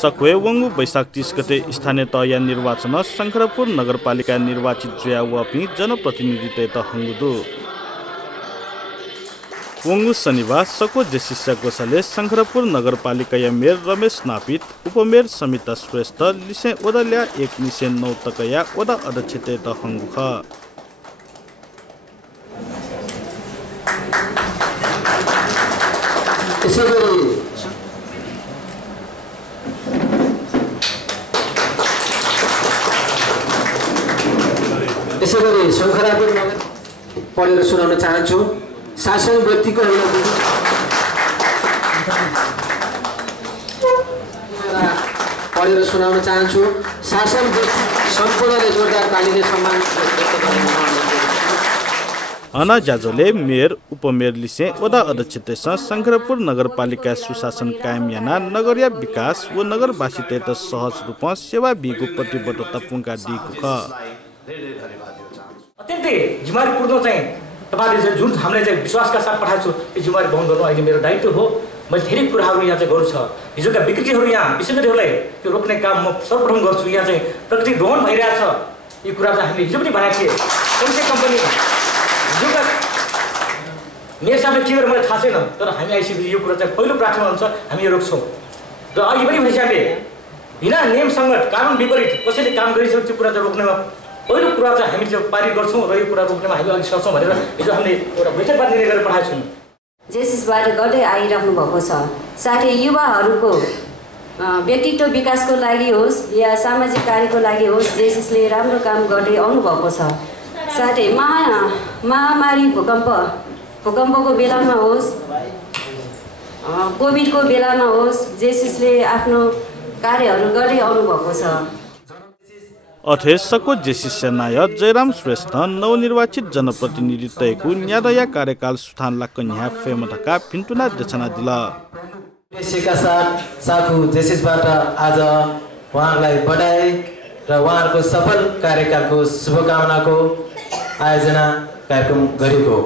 सकवे वंगु वैशाख 30 गते स्थानीय तहया निर्वाचन शंकरपुर नगरपालिका निर्वाचित जुया वपी जनप्रतिनिधित्व त हंगुदु वंगु शनिबार सको जेसिसा गोसाले शंकरपुर नगरपालिका या मेयर रमेश नापित उपमेयर समिता श्रेष्ठ लिसे ओदाल्या एक निसे 9 तकया ओदा अध्यक्ष त हंगु ख यसैगरी शंकरपुर नगर पढेर सुनाउन चाहन्छु। शासन व्यक्तिको पढेर सुनाउन चाहन्छु। शासन सम्पूर्णले जोरदार तालीले सम्मान अना जाजोले मेयर उपमेयर लिसे ओदा अध्यक्षतेस शंकरपुर नगरपालिका सुशासन कायम याना नगरिया विकास व नगरवासी त सहज रूपमा सेवा बिगु प्रतिबद्धता पुंका दिएको ख अत्यन्तै जिम्मेवारी पूर्ण चाहिँ तपाईले जुन हामीले चाहिँ विश्वासका साथ पठाएको छु त्यो जिम्मेवारी वहन गर्नु अहिले मेरो दायित्व हो। मैले धेरै कुराहरू यहाँ चाहिँ गर्नु छ। हिजोका विकृतिहरू यहाँ विशेषगरीहरूलाई त्यो रोक्ने काम म सर्वप्रथम गर्छु। यहाँ चाहिँ प्रकृति दोहन भइरहेछ यो कुरा चाहिँ हामीले हिजो पनि भनेको थिए। कमसे कम्पनी हिजोका मेयर साहबले के गर्नु मलाई थाहा छैन, तर हामी आइसकेपछि यो कुरा चाहिँ पहिलो प्राथमिकता हुन्छ, हामी यो रोक्छौँ। र अघि पनि भनेपछि हामीले बिना नियम सङ्गत कानुन विपरीत कसैले काम गरिसक्यो त्यो कुरा चाहिँ रोक्नेमा पहिलो कुरा चाहिँ हामी चाहिँ पारित गर्छौँ र यो कुरा रोक्नेमा हामी अघि सक्छौँ भनेर हिजो हामीले एउटा बैठकबाट निर्णय गरेर पठाएको छौँ। जेसिसबाट गर्दै आइराख्नु भएको छ। साथै युवाहरूको व्यक्तित्व विकासको लागि होस् या सामाजिक कार्यको लागि होस् जेसिसले राम्रो काम गर्दै आउनु भएको छ। साथै महामारी भूकम्पको बेलामा होस् कोभिडको बेलामा होस् जेसिसले आफ्नो कार्यहरू गर्दै आउनु भएको छ। अध्यक्षको जेसिस नायक जयराम श्रेष्ठ नवनिर्वाचित जनप्रतिनिधित्वको न्यादया कार्यकाल सुथानला कन्या फेमतका पिन्तुना देशना दिला पेशेका साथु जेसिसबाट आज उहाँहरूलाई बधाई र उहाँहरूको सफल कार्यकालको शुभकामनाको आयोजना कार्यक्रम गरेको।